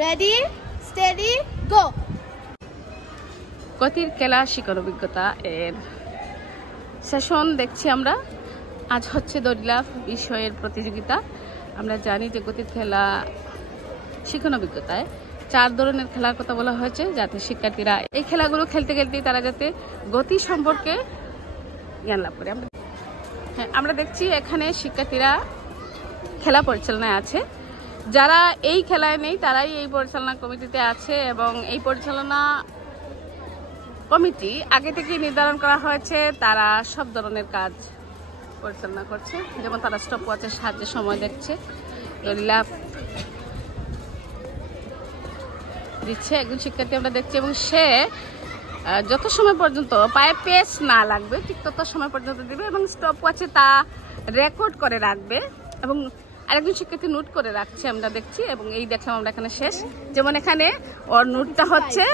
Ready steady go. গতির খেলা শিকার অভিজ্ঞতা এর সেশন দেখছি আমরা। আজ হচ্ছে দড়িলাফ বিষয়ের প্রতিযোগিতা। আমরা জানি যে গতির খেলা শিক্ষণ অভিজ্ঞতায় 4 ধরনের খেলার কথা বলা হয়েছে, যাতে শিক্ষার্থীরা এই খেলাগুলো খেলতে খেলতেই তারা যাতে গতি সম্পর্কে জ্ঞান লাভ করে। আমরা দেখছি এখানে শিক্ষার্থীরা খেলা পরিচালনায় আছে। যারা এই খেলায় নেই তারাই এই পরিচালনা কমিটিতে আছে, এবং এই পরিচালনা কমিটি আগে থেকে নির্ধারণ করা হয়েছে। তারা সব ধরনের কাজ পরিচালনা করছে, যেমন তারা স্টপ ওয়াচের সাহায্যে সময় দেখছে, দড়িলাফ দিচ্ছে একজন শিক্ষার্থী আমরা দেখছি, এবং সে যত সময় পর্যন্ত পায়ে পেস না লাগবে ঠিক তত সময় পর্যন্ত দিবে, এবং স্টপ ওয়াচে তা রেকর্ড করে রাখবে, এবং আরেকজন শিক্ষার্থী নোট করে রাখছে আমরা দেখছি। এবং এই দেখলাম আমরা এখানে শেষ, যেমন এখানে ওর নোটটা হচ্ছে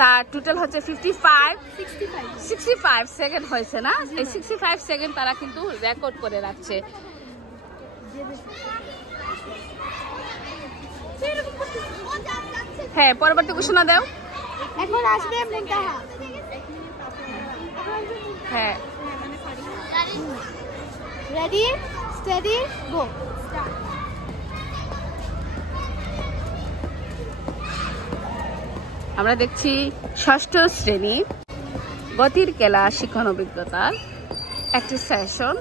তার টোটাল হচ্ছে 65 সেকেন্ড হয়েছে না, এই 65 সেকেন্ড তারা কিন্তু রেকর্ড করে রাখছে। হ্যাঁ, পরবর্তী ঘোষণা দাও। এখন আসবে মুনতাহা। হ্যাঁ, রেডি স্টেডি গো। আমরা দেখছি ষষ্ঠ শ্রেণী গতির খেলা শিক্ষণ অভিজ্ঞতার একটি সেশন।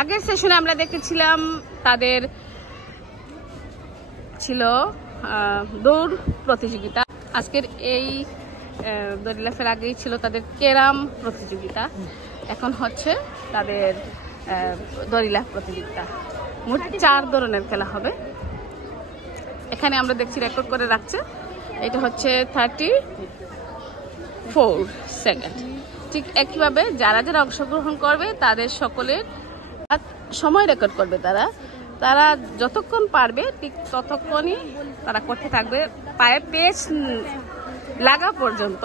আগের সেশনে আমরা দেখেছিলাম তাদের ছিল দৌড় প্রতিযোগিতা। আজকের এই দড়িলাফের আগেই ছিল তাদের ক্যারাম প্রতিযোগিতা, এখন হচ্ছে তাদের দড়িলাফ প্রতিযোগিতা। মোট 4 ধরনের খেলা হবে। এখানে আমরা দেখছি রেকর্ড করে রাখছে, এটা হচ্ছে 34 সেকেন্ড। ঠিক একইভাবে যারা যারা অংশগ্রহণ করবে তাদের সকলের সময় রেকর্ড করবে। তারা যতক্ষণ পারবে ঠিক ততক্ষণই তারা করতে থাকবে। পায়ে পেস লাগা পর্যন্ত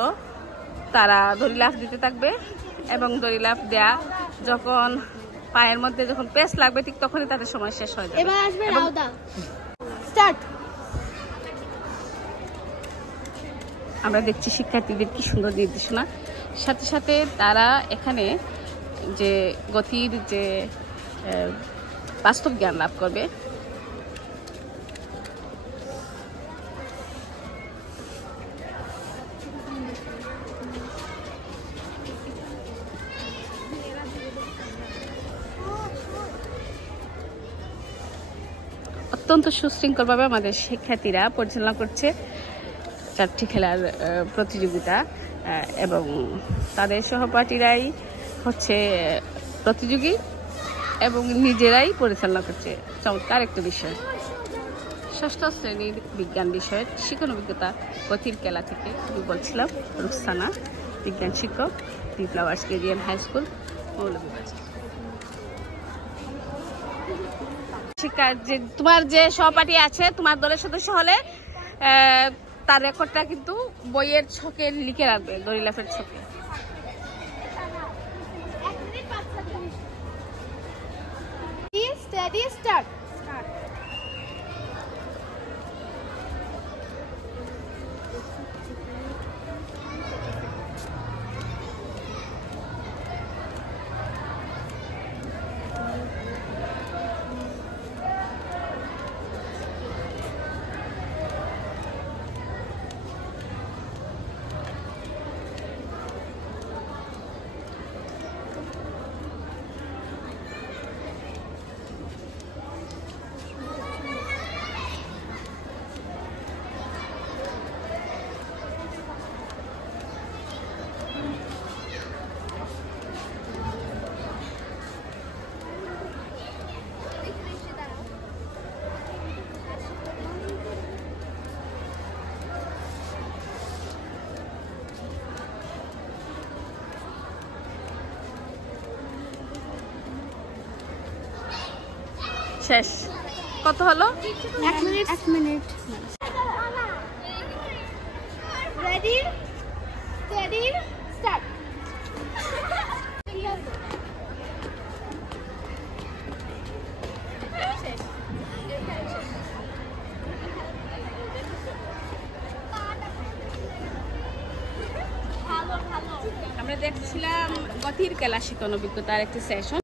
তারা দড়িলাফ দিতে থাকবে, এবং দড়িলাফ দেয়া যখন পায়ের মধ্যে যখন পেস লাগবে ঠিক তখনই তাদের সময় শেষ হয়ে যাবে। এবার আসবে রাউদা। স্টার্ট। আমরা দেখছি শিক্ষার্থীদের কি সুন্দর নির্দেশনা, সাথে সাথে তারা এখানে যে গতির যে বাস্তব জ্ঞান লাভ করবে। অত্যন্ত সুশৃঙ্খলভাবে আমাদের শিক্ষার্থীরা পরিচালনা করছে 4টি খেলার প্রতিযোগিতা, এবং তাদের সহপাঠীরাই হচ্ছে প্রতিযোগী এবং নিজেরাই পরিচালনা করছে। চমৎকার একটা বিষয়। ষষ্ঠ শ্রেণীর বিজ্ঞান বিষয়ের শিক্ষণ অভিজ্ঞতা গতির খেলা থেকে আমি বলছিলাম রুকসানা, বিজ্ঞান শিক্ষক, দি ফ্লাওয়ার্স কেরিয়ান হাই স্কুল, মৌলভীবাজার। শিক্ষা যে তোমার যে সহপাঠী আছে তোমার দলের সদস্য হলে তার রেকর্ডটা কিন্তু বইয়ের ছকে লিখে রাখবে, দড়িলাফের ছকে। Steady start. শেষ। কত হলো? 1 মিনিট। Ready steady start. দেখছিলাম গতির খেলা শিখন অভিজ্ঞতার একটি সেশন।